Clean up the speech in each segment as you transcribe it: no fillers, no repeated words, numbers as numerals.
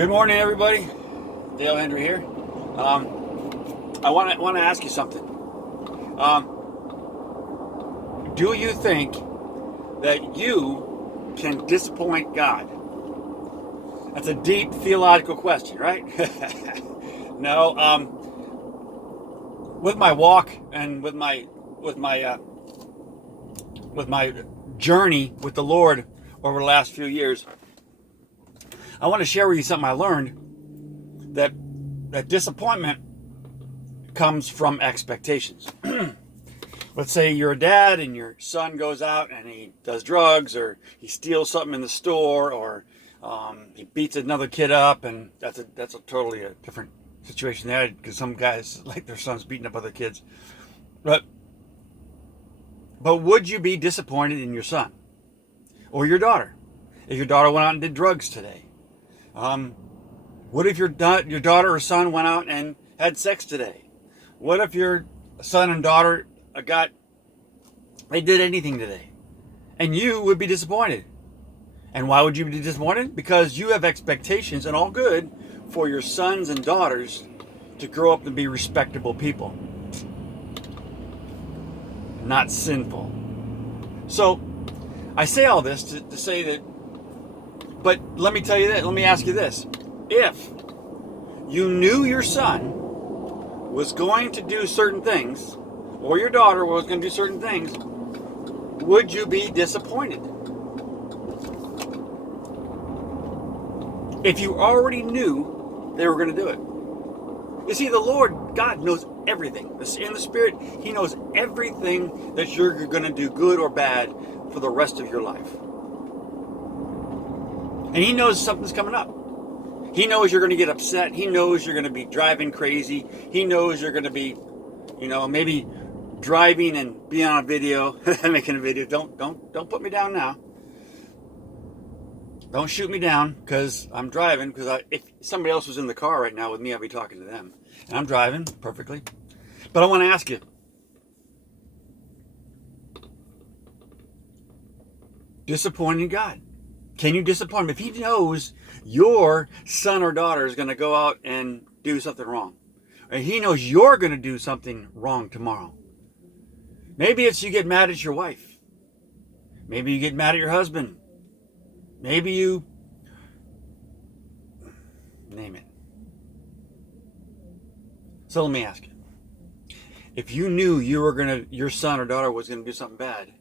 Good morning, everybody. Dale Hendry here. I want to ask you something. Do you think that you can disappoint God? That's a deep theological question, right? No. With my walk and with my journey with the Lord over the last few years, I want to share with you something I learned, that disappointment comes from expectations. Let's say you're a dad and your son goes out and he does drugs, or he steals something in the store, or he beats another kid up, and that's a totally a different situation there, because some guys like their sons beating up other kids. But would you be disappointed in your son or your daughter if your daughter went out and did drugs today? What if your daughter or son went out and had sex today? What if your son and daughter they did anything today? And you would be disappointed. And why would you be disappointed? Because you have expectations, and all good, for your sons and daughters to grow up and be respectable people, not sinful. So I say all this to say that, but let me ask you this. If you knew your son was going to do certain things, or your daughter was going to do certain things, would you be disappointed? If you already knew they were going to do it. You see, the Lord, God, knows everything. In the Spirit, He knows everything that you're going to do, good or bad, for the rest of your life. And He knows something's coming up. He knows you're going to get upset. He knows you're going to be driving crazy. He knows you're going to be, maybe driving and being on a video, making a video. Don't put me down now. Don't shoot me down because I'm driving. Because if somebody else was in the car right now with me, I'd be talking to them. And I'm driving perfectly. But I want to ask you, disappointing God. Can you disappoint Him? If He knows your son or daughter is going to go out and do something wrong, and He knows you're going to do something wrong tomorrow. Maybe it's you get mad at your wife. Maybe you get mad at your husband. Maybe you name it. So let me ask you. If you knew your son or daughter was going to do something bad,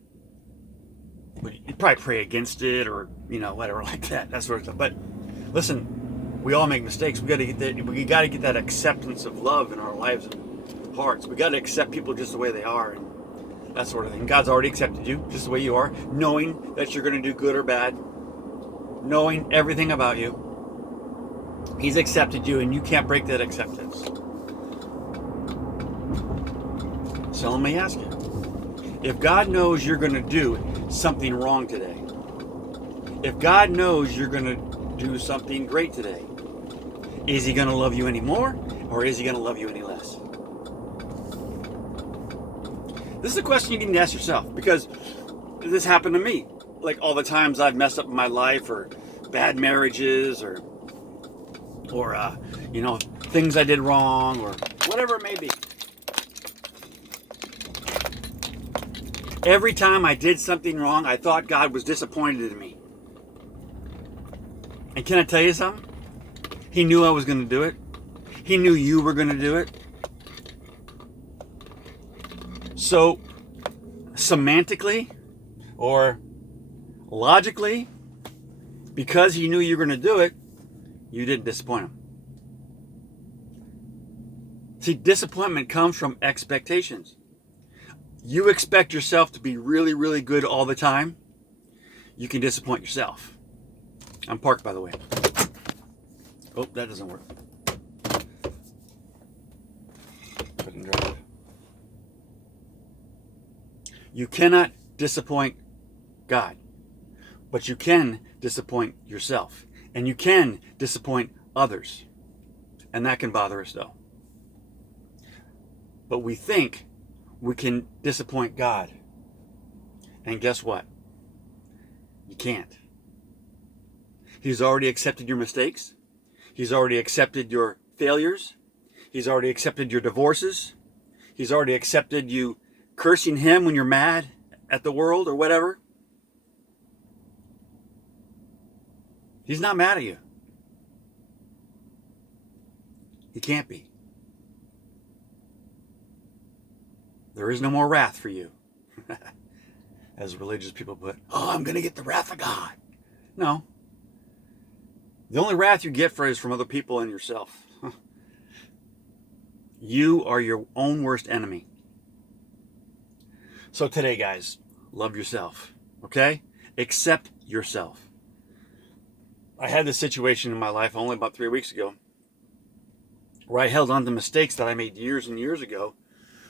you'd probably pray against it, or whatever like that sort of stuff. But listen, we all make mistakes. We got to get that acceptance of love in our lives and hearts. We got to accept people just the way they are, and that sort of thing. God's already accepted you just the way you are, knowing that you're going to do good or bad, knowing everything about you. He's accepted you, and you can't break that acceptance. So let me ask you, if God knows you're going to do something wrong today, if God knows you're going to do something great today, is He going to love you any more, or is He going to love you any less? This is a question you need to ask yourself, because this happened to me. Like all the times I've messed up in my life, or bad marriages, or things I did wrong, or whatever it may be. Every time I did something wrong, I thought God was disappointed in me. And can I tell you something? He knew I was going to do it. He knew you were going to do it. So, semantically or logically, because He knew you were going to do it, you didn't disappoint Him. See, disappointment comes from expectations. You expect yourself to be really, really good all the time, you can disappoint yourself. I'm parked, by the way. Oh, that doesn't work. Couldn't drive. You cannot disappoint God, but you can disappoint yourself, and you can disappoint others, and that can bother us though. But we think we can disappoint God, and guess what? You can't. He's already accepted your mistakes. He's already accepted your failures. He's already accepted your divorces. He's already accepted you cursing him when you're mad at the world or whatever. He's not mad at you. He can't be. There is no more wrath for you. As religious people put, oh, I'm going to get the wrath of God. No. The only wrath you get is from other people and yourself. You are your own worst enemy. So today, guys, love yourself. Okay? Accept yourself. I had this situation in my life only about 3 weeks ago where I held on to mistakes that I made years and years ago,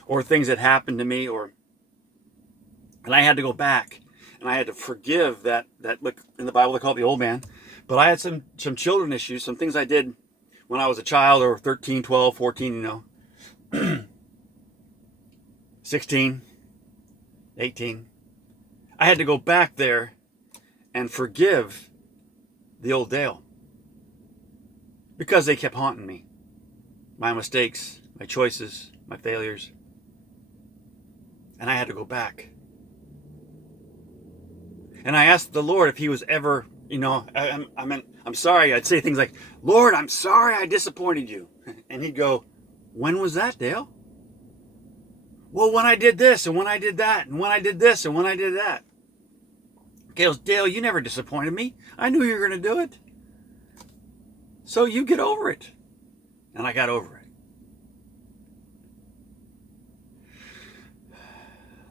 or things that happened to me, and I had to go back and I had to forgive that look, in the Bible they call it the old man. But I had some children issues, some things I did when I was a child, or 13, 12, 14, 16, 18. I had to go back there and forgive the old Dale because they kept haunting me. My mistakes, my choices, my failures. And I had to go back. And I asked the Lord if he was ever, I'm sorry. I'd say things like, Lord, I'm sorry I disappointed you. And he'd go, when was that, Dale? Well, when I did this and when I did that and when I did this and when I did that. Dale, you never disappointed me. I knew you were going to do it. So you get over it. And I got over it.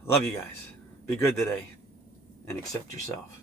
Love you guys. Be good today and accept yourself.